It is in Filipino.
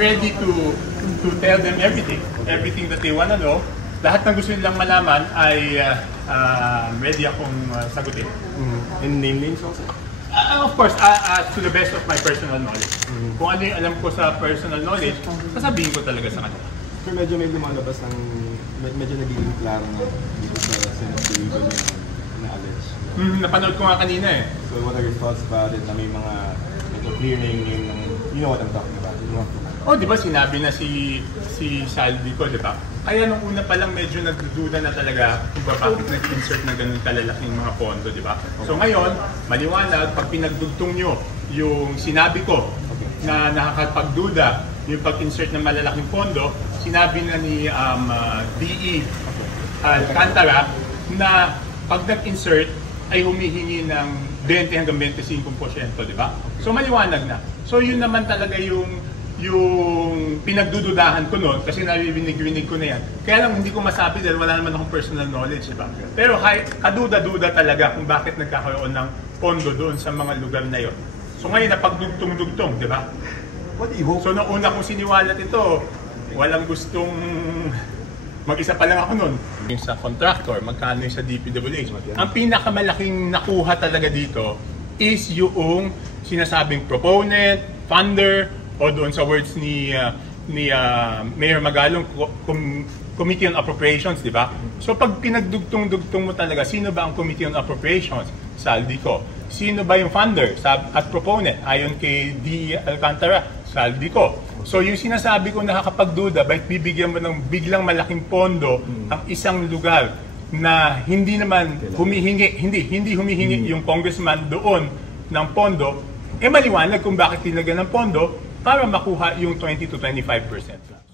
ready to tell them everything that they wanna know. Lahat ng gusto nilang malaman ay ready akong sagutin. And name names also? Of course, to the best of my personal knowledge. Kung ano yung alam ko sa personal knowledge, sasabihin ko talaga sa kanila. Pero medyo may lumalabas ng, medyo nagiging klaro na dito sa Senator Eagle na allege. Napanood ko nga kanina eh. So what are your thoughts about it na may mga medyo clear na yung you know what I'm talking about? Oh, di ba sinabi na si Salvi ko, di ba? Kaya nung una pa lang medyo nagdududa na talaga kung bakit nag-insert na ganun kalalaking mga pondo, di ba? So ngayon, maliwanag, pag pinagdugtong nyo yung sinabi ko na nakakapagduda yung pag-insert ng malalaking pondo, sinabi na ni DE Alcantara na pag nag-insert ay humihingi ng 20 hanggang 25%, di ba? So maliwanag na. So yun naman talaga yung pinagdududahan ko noon kasi narinig ko na yan. Kaya lang hindi ko masabi dahil wala naman akong personal knowledge, diba? Pero kaduda-duda talaga kung bakit nagkakaroon ng pondo doon sa mga lugar na yon. So ngayon napagdugtong-dugtong, diba? What do you hope? So nung una kong siniwalat ito, walang gustong mag-isa pa lang ako noon. Yung sa contractor, magkano yung sa DPWH. Ang pinakamalaking nakuha talaga dito is yung sinasabing proponent, funder, o doon sa words ni Mayor Magalong, Committee on Appropriations, di ba? So pag pinagdugtong-dugtong mo talaga, sino ba ang Committee on Appropriations? Saldi ko. Sino ba yung funder at proponent? Ayon kay D. Alcantara, saldi ko. So yung sinasabi ko nakakapagduda, bakit bibigyan mo ng biglang malaking pondo ang isang lugar na hindi naman hindi humihingi yung congressman doon ng pondo, maliwanag kung bakit tinagyan ng pondo para makuha yung 20 to 25%.